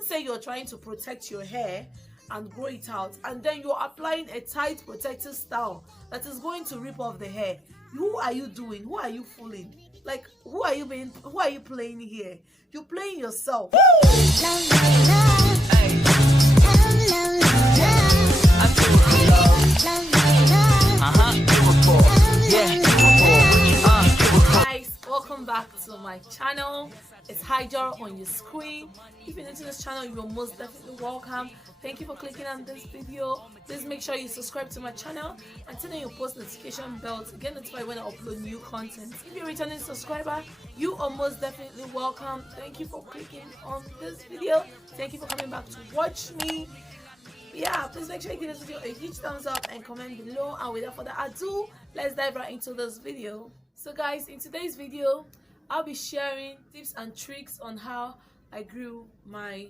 Don't say you're trying to protect your hair and grow it out, and then you're applying a tight protective style that is going to rip off the hair. Who are you doing? Who are you fooling? Like, who are you playing here? You're playing yourself. Guys, welcome back to my channel. It's Haidar on your screen. If you're new to this channel, you're most definitely welcome. Thank you for clicking on this video. Please make sure you subscribe to my channel and turn on your post notification bell to get notified when I upload new content. If you're a returning subscriber, you are most definitely welcome. Thank you for clicking on this video. Thank you for coming back to watch me. Yeah, please make sure you give this video a huge thumbs up and comment below. And without further ado, let's dive right into this video. So guys, in today's video, I'll be sharing tips and tricks on how I grew my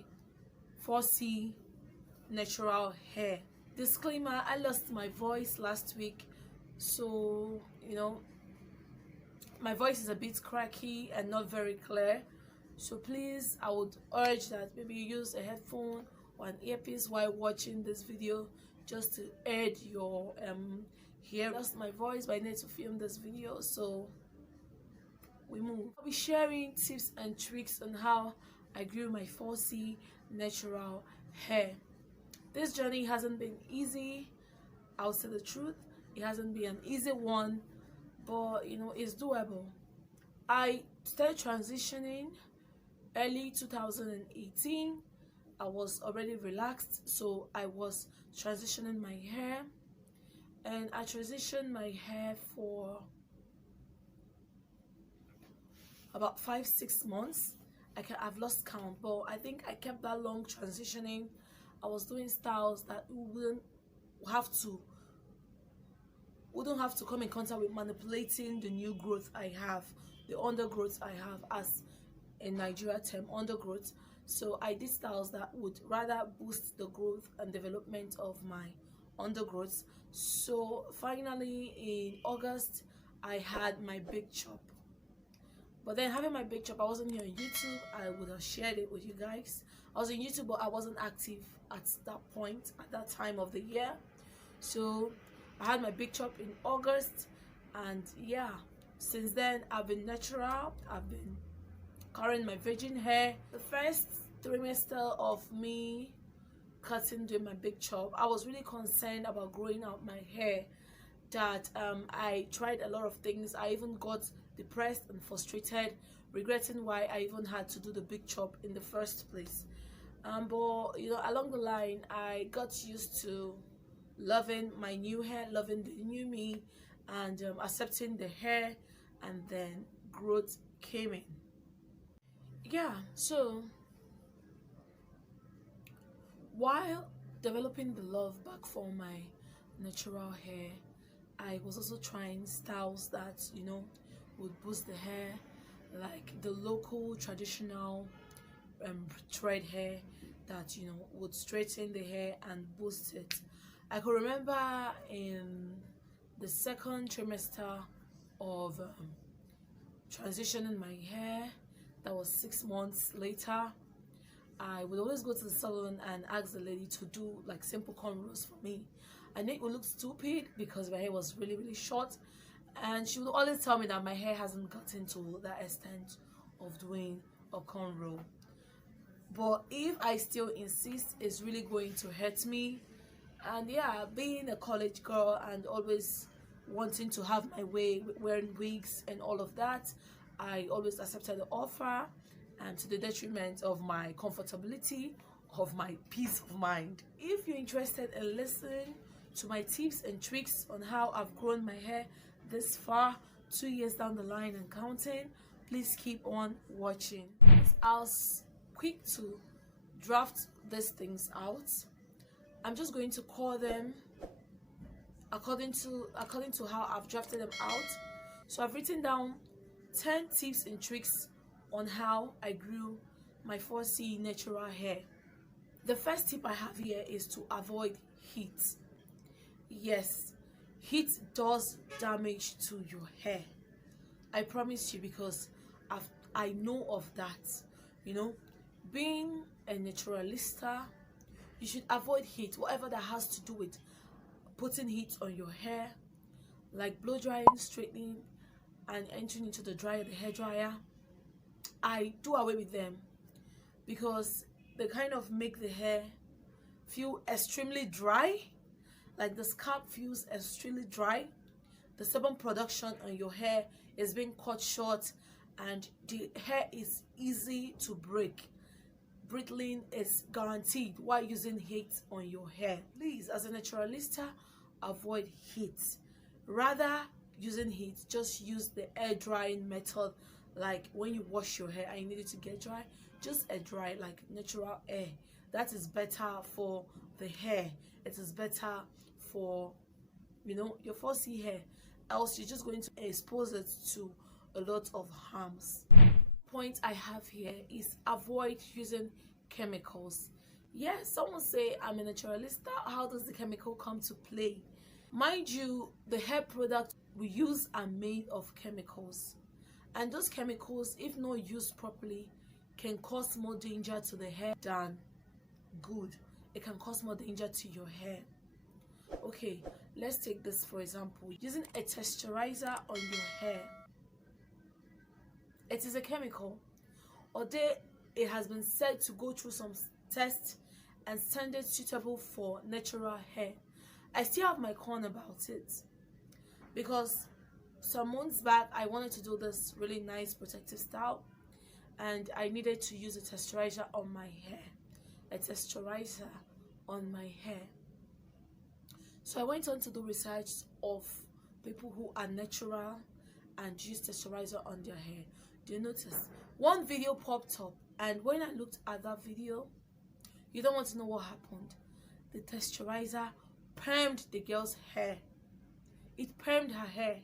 4C natural hair. Disclaimer, I lost my voice last week, so my voice is a bit cracky and not very clear. So please, I would urge that maybe you use a headphone or an earpiece while watching this video, just to aid your hair. I lost my voice, but I need to film this video, so we move. I'll be sharing tips and tricks on how I grew my 4C natural hair. This journey hasn't been easy, I'll say the truth. It hasn't been an easy one, but it's doable. I started transitioning early 2018. I was already relaxed, so I was transitioning my hair, and I transitioned my hair for about 5-6 months. I've lost count, but I think I kept that long transitioning. I was doing styles that wouldn't have to come in contact with manipulating the new growth I have, the undergrowth I have, as in Nigeria term, undergrowth. So I did styles that would rather boost the growth and development of my undergrowth. So finally in August, I had my big chop. But then having my big chop, I wasn't here on YouTube. I would have shared it with you guys. I was on YouTube, but I wasn't active at that point, at that time of the year. So I had my big chop in August, and yeah, since then I've been natural. I've been coloring my virgin hair. The first trimester of me doing my big chop, I was really concerned about growing out my hair, that I tried a lot of things. I even got depressed and frustrated, regretting why I even had to do the big chop in the first place. But along the line, I got used to loving my new hair, loving the new me, and accepting the hair, and then growth came in. Yeah, so while developing the love back for my natural hair, I was also trying styles that would boost the hair, like the local traditional thread hair that would straighten the hair and boost it. I could remember in the second trimester of transitioning my hair, that was 6 months later, I would always go to the salon and ask the lady to do like simple cornrows for me. I knew it would look stupid because my hair was really short, and she would always tell me that my hair hasn't gotten to that extent of doing a cornrow. But if I still insist, it's really going to hurt me. And yeah, being a college girl and always wanting to have my way, wearing wigs and all of that, I always accepted the offer, and to the detriment of my comfortability, of my peace of mind. If you're interested in listening to my tips and tricks on how I've grown my hair this far, 2 years down the line and counting, please keep on watching. I was quick to draft these things out. I'm just going to call them according to how I've drafted them out. So I've written down 10 tips and tricks on how I grew my 4C natural hair. The first tip I have here is to avoid heat. Yes, heat does damage to your hair. I promise you, because I know of that. Being a naturalista, you should avoid heat, whatever that has to do with putting heat on your hair, like blow drying, straightening, and entering into the dryer, the hair dryer. I do away with them because they kind of make the hair feel extremely dry, like the scalp feels extremely dry. The sebum production on your hair is being cut short, and the hair is easy to break. Brittling is guaranteed while using heat on your hair. Please, as a naturalista, avoid heat. Rather, using heat, just use the air drying method. Like when you wash your hair and you need it to get dry, just air dry, like natural air. That is better for the hair. It is better for, you know, your 4C hair. Else you're just going to expose it to a lot of harms. Point I have here is avoid using chemicals. Yes, someone say I'm a naturalista. How does the chemical come to play? Mind you, the hair products we use are made of chemicals, and those chemicals, if not used properly, can cause more danger to the hair than good. It can cause more danger to your hair. Okay, let's take this for example. Using a texturizer on your hair, it is a chemical. Although it has been said to go through some tests and standards suitable for natural hair, I still have my con about it, because some months back I wanted to do this really nice protective style and I needed to use a texturizer on my hair. A texturizer on my hair. So I went on to do research of people who are natural and use texturizer on their hair. Do you notice? One video popped up, and when I looked at that video, you don't want to know what happened. The texturizer permed the girl's hair. It permed her hair.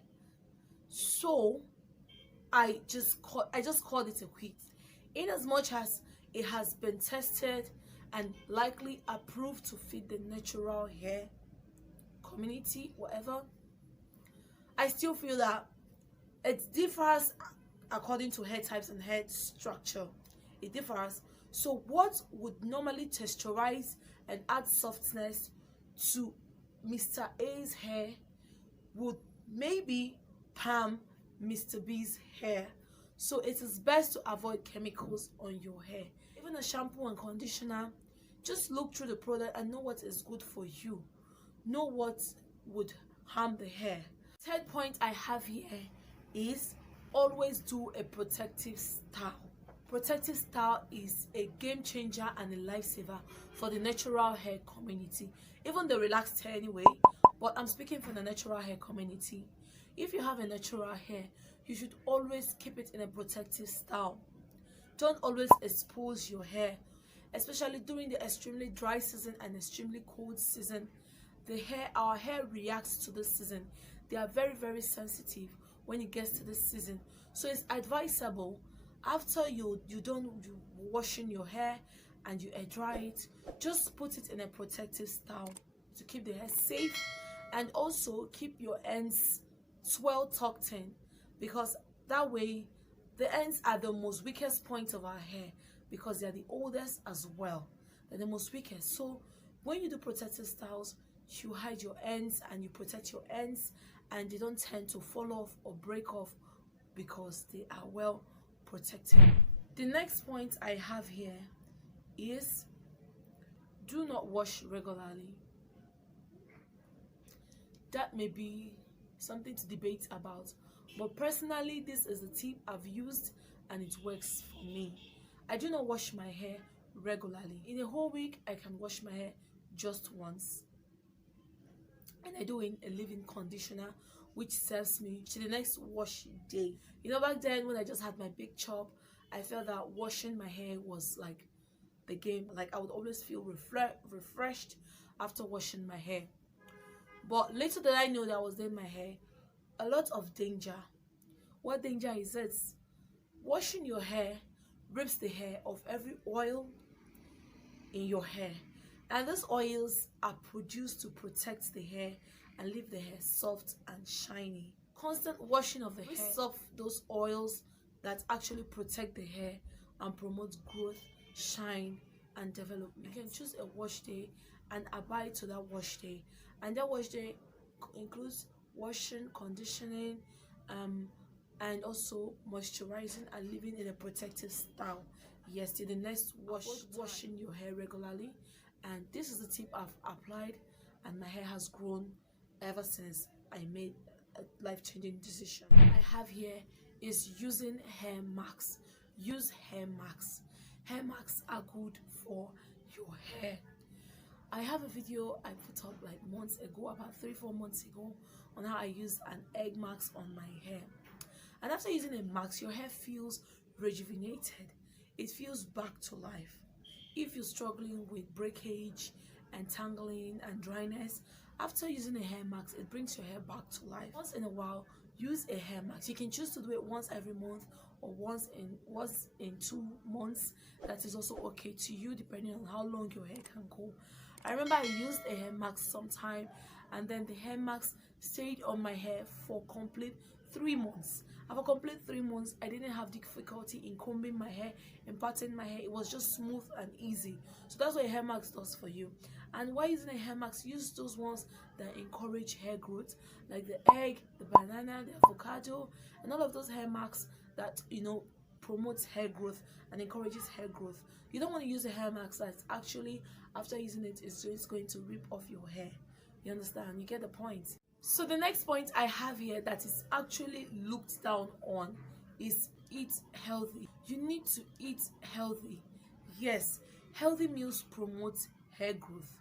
So I just called it a quit. In as much as it has been tested and likely approved to fit the natural hair community, whatever, I still feel that it differs according to hair types and hair structure. It differs. So what would normally texturize and add softness to Mr. A's hair would maybe palm Mr. B's hair. So it is best to avoid chemicals on your hair. Even a shampoo and conditioner, just look through the product and know what is good for you. Know what would harm the hair. Third point I have here is always do a protective style. Protective style is a game changer and a lifesaver for the natural hair community, even the relaxed hair anyway, but I'm speaking for the natural hair community. If you have a natural hair, you should always keep it in a protective style. Don't always expose your hair, especially during the extremely dry season and extremely cold season. Our hair reacts to this season. They are very, very sensitive when it gets to this season. So it's advisable, after you washing your hair and you air dry it, just put it in a protective style to keep the hair safe, and also keep your ends well tucked in, because that way the ends are the most weakest point of our hair, because they're the oldest as well. They're the most weakest. So when you do protective styles, you hide your ends and you protect your ends, and they don't tend to fall off or break off because they are well protected. The next point I have here is do not wash regularly. That may be something to debate about, but personally this is the tip I've used and it works for me. I do not wash my hair regularly. In a whole week I can wash my hair just once, and I do in a leave-in conditioner which serves me to the next wash day. You know, back then when I just had my big chop, I felt that washing my hair was like the game. Like I would always feel refreshed after washing my hair. But little did I know that I was doing my hair a lot of danger. What danger is it? Washing your hair rips the hair of every oil in your hair, and those oils are produced to protect the hair and leave the hair soft and shiny. Constant washing of the hair rips off those oils that actually protect the hair and promote growth, shine, and development. You can choose a wash day and abide to that wash day, and that wash day includes washing, conditioning, and also moisturizing and living in a protective style. Yes, till the next washing your hair regularly. And this is the tip I've applied, and my hair has grown ever since I made a life-changing decision. I have here is using hair masks. Use hair masks. Hair masks are good for your hair. I have a video I put up like months ago, about 3-4 months ago, on how I used an egg mask on my hair. And after using a mask, your hair feels rejuvenated. It feels back to life. If you're struggling with breakage and tangling and dryness, after using a hair mask, it brings your hair back to life. Once in a while, use a hair mask. You can choose to do it once every month or once in 2 months. That is also okay to you, depending on how long your hair can go. I remember I used a hair mask sometime, and then the hair mask stayed on my hair for complete 3 months. After complete 3 months, I didn't have difficulty in combing my hair, in parting my hair. It was just smooth and easy. So that's what a hair mask does for you. And while using a hair mask, use those ones that encourage hair growth, like the egg, the banana, the avocado, and all of those hair masks that, you know, promotes hair growth and encourages hair growth. You don't want to use a hair mask that's actually, after using it, it's just going to rip off your hair. You understand? You get the point. So the next point I have here that is actually looked down on is eat healthy. You need to eat healthy. Yes, healthy meals promote hair growth.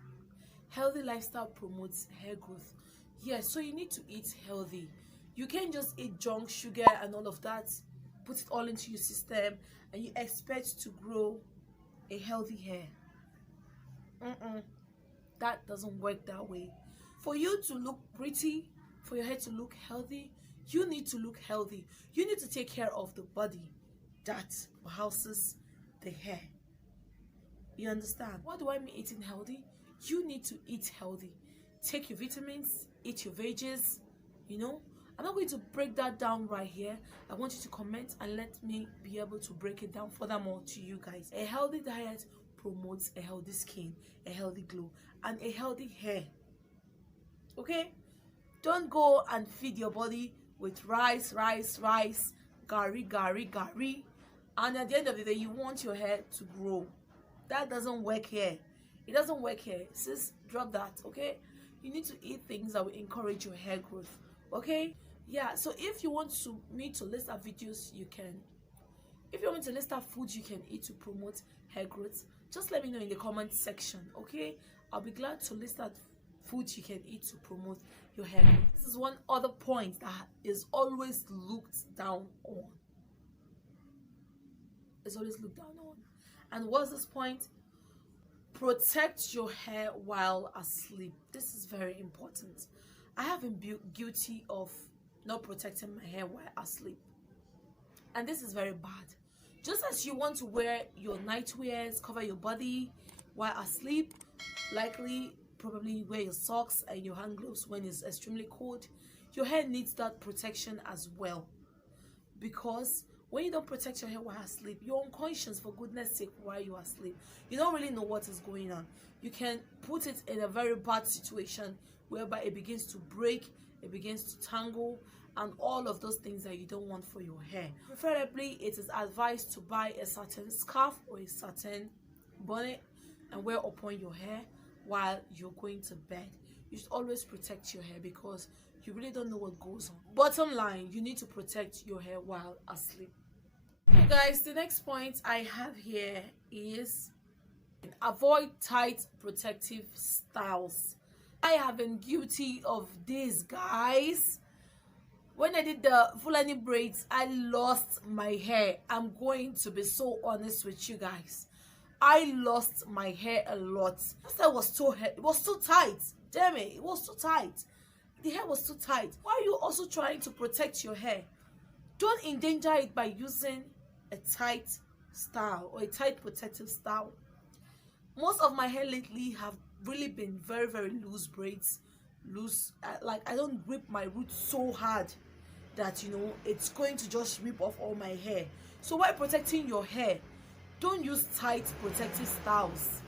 Healthy lifestyle promotes hair growth. Yes, so you need to eat healthy. You can't just eat junk, sugar, and all of that, put it all into your system, and you expect to grow a healthy hair. That doesn't work that way. For you to look pretty, for your hair to look healthy, you need to look healthy. You need to take care of the body that houses the hair. You understand? What do I mean eating healthy? You need to eat healthy. Take your vitamins, eat your veggies, you know. I'm not going to break that down right here. I want you to comment and let me be able to break it down furthermore to you guys. A healthy diet promotes a healthy skin, a healthy glow, and a healthy hair. Okay? Don't go and feed your body with rice, gari, and at the end of the day, you want your hair to grow. That doesn't work here. It doesn't work here. Sis, drop that, okay? You need to eat things that will encourage your hair growth, okay? Yeah, so if you want me to list out videos, you can. If you want me to list out foods you can eat to promote hair growth, just let me know in the comment section, okay? I'll be glad to list out foods you can eat to promote your hair growth. This is one other point that is always looked down on. It's always looked down on. And what's this point? Protect your hair while asleep. This is very important. I have been guilty of not protecting my hair while asleep, and this is very bad. Just as you want to wear your nightwears, cover your body while asleep, probably wear your socks and your hand gloves when it's extremely cold, your hair needs that protection as well. Because when you don't protect your hair while asleep, you're unconscious, for goodness sake, while you're asleep. You don't really know what is going on. You can put it in a very bad situation whereby it begins to break, it begins to tangle, and all of those things that you don't want for your hair. Preferably, it is advised to buy a certain scarf or a certain bonnet and wear upon your hair while you're going to bed. You should always protect your hair because you really don't know what goes on. Bottom line, you need to protect your hair while asleep. Okay guys, the next point I have here is avoid tight protective styles. I have been guilty of this, guys. When I did the Fulani braids, I lost my hair. I'm going to be so honest with you guys. I lost my hair a lot. It was too tight. Damn it, it was too tight. The hair was too tight. Why are you also trying to protect your hair? Don't endanger it by using a tight style or a tight protective style. Most of my hair lately have really been very, very loose braids. Loose, like I don't grip my roots so hard that, you know, it's going to just rip off all my hair. So while protecting your hair, Don't use tight protective styles.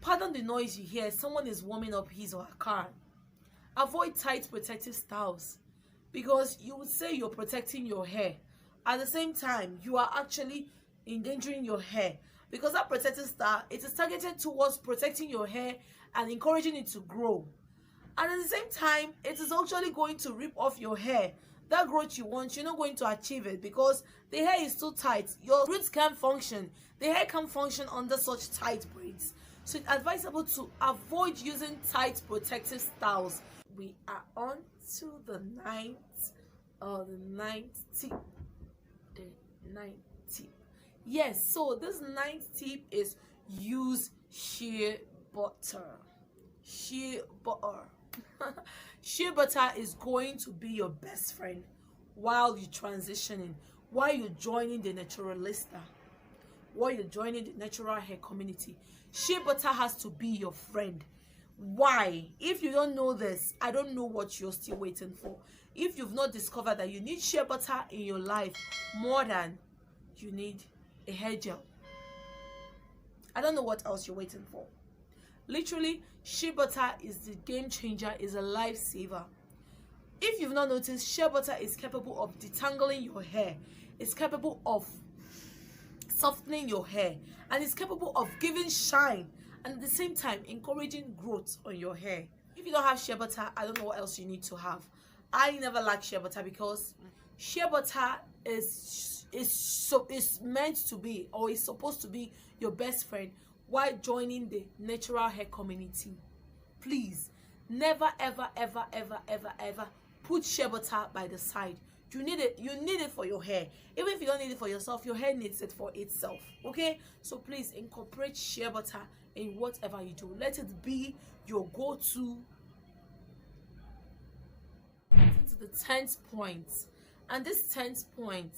Pardon the noise you hear, someone is warming up his or her car. Avoid tight protective styles, because you would say you're protecting your hair. At the same time, you are actually endangering your hair, because that protective style, it is targeted towards protecting your hair and encouraging it to grow. And at the same time, it is actually going to rip off your hair. That growth you want, you're not going to achieve it, because the hair is too tight. Your roots can't function. The hair can't function under such tight braids. So it's advisable to avoid using tight protective styles. We are on to the ninth tip. The ninth tip. Yes, so this ninth tip is use shea butter. Shea butter. Shea butter is going to be your best friend while you're transitioning, while you're joining the naturalista, while you're joining the natural hair community. Shea butter has to be your friend. Why? If you don't know this, I don't know what you're still waiting for. If you've not discovered that you need shea butter in your life more than you need a hair gel, I don't know what else you're waiting for. Literally, shea butter is the game changer, is a lifesaver. If you've not noticed, shea butter is capable of detangling your hair. It's capable of softening your hair, and it's capable of giving shine, and at the same time encouraging growth on your hair. If you don't have shea butter, I don't know what else you need to have. I never like shea butter, because shea butter is meant to be, or is supposed to be, your best friend while joining the natural hair community. Please never ever put shea butter by the side. You need it for your hair. Even if you don't need it for yourself, your hair needs it for itself. Okay, so please incorporate shea butter in whatever you do. Let it be your go-to. To the 10th point, and this 10th point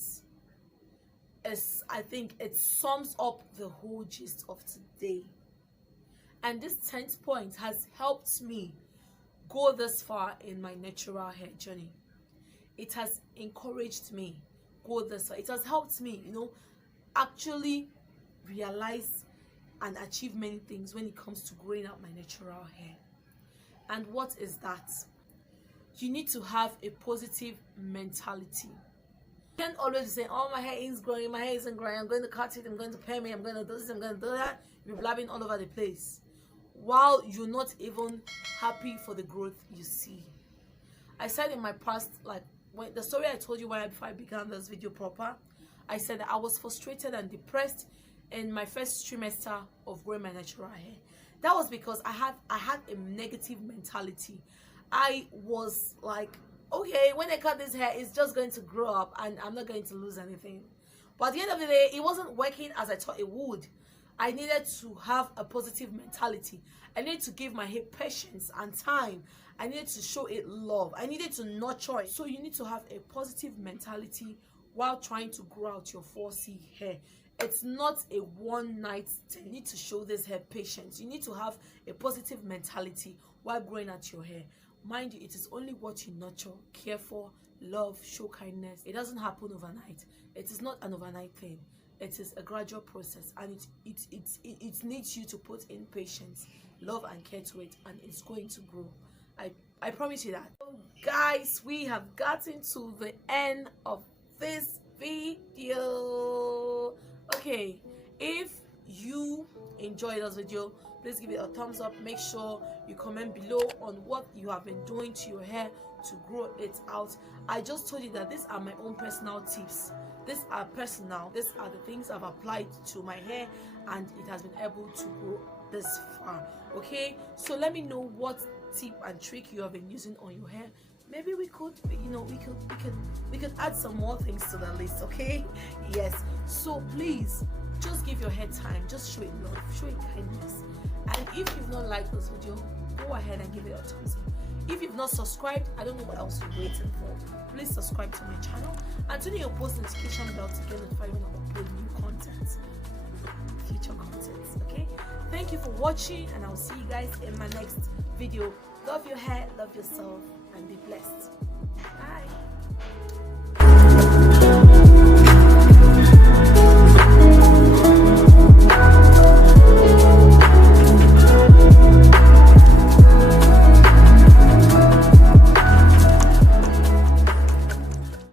is, I think it sums up the whole gist of today. And this 10th point has helped me go this far in my natural hair journey. It has encouraged me go this far. It has helped me, actually realize and achieve many things when it comes to growing out my natural hair. And what is that? You need to have a positive mentality. You can't always say, oh, my hair is growing, my hair isn't growing, I'm going to cut it, I'm going to perm it, I'm going to do this, I'm going to do that. You're blabbing all over the place while you're not even happy for the growth you see. I said in my past, like when the story I told you before I began this video proper, I said that I was frustrated and depressed in my first trimester of growing my natural hair. That was because I had a negative mentality. I was like, okay, when I cut this hair, it's just going to grow up and I'm not going to lose anything. But at the end of the day, it wasn't working as I thought it would. I needed to have a positive mentality. I needed to give my hair patience and time. I needed to show it love. I needed to nurture it. So you need to have a positive mentality while trying to grow out your 4C hair. It's not a one-night thing. You need to show this hair patience. You need to have a positive mentality while growing out your hair. Mind you, it is only what you nurture, care for, love, show kindness. It doesn't happen overnight. It is not an overnight thing. It is a gradual process, and it needs you to put in patience, love and care to it, and it's going to grow. I promise you that. So guys, we have gotten to the end of this video. Okay, if you enjoyed this video, please give it a thumbs up. Make sure you comment below on what you have been doing to your hair to grow it out. I just told you that these are my own personal tips. These are personal. These are the things I've applied to my hair, and it has been able to grow this far. Okay, so let me know what tip and trick you have been using on your hair. Maybe we could add some more things to the list. Okay, yes. So please just give your hair time. Just show it love, show it kindness. And if you've not liked this video, go ahead and give it a thumbs up. If you've not subscribed, I don't know what else you're waiting for. Please subscribe to my channel and turn on your post notification bell to get notified when I upload new content, future content. Okay, thank you for watching, and I'll see you guys in my next video. Love your hair, love yourself, and be blessed. Bye.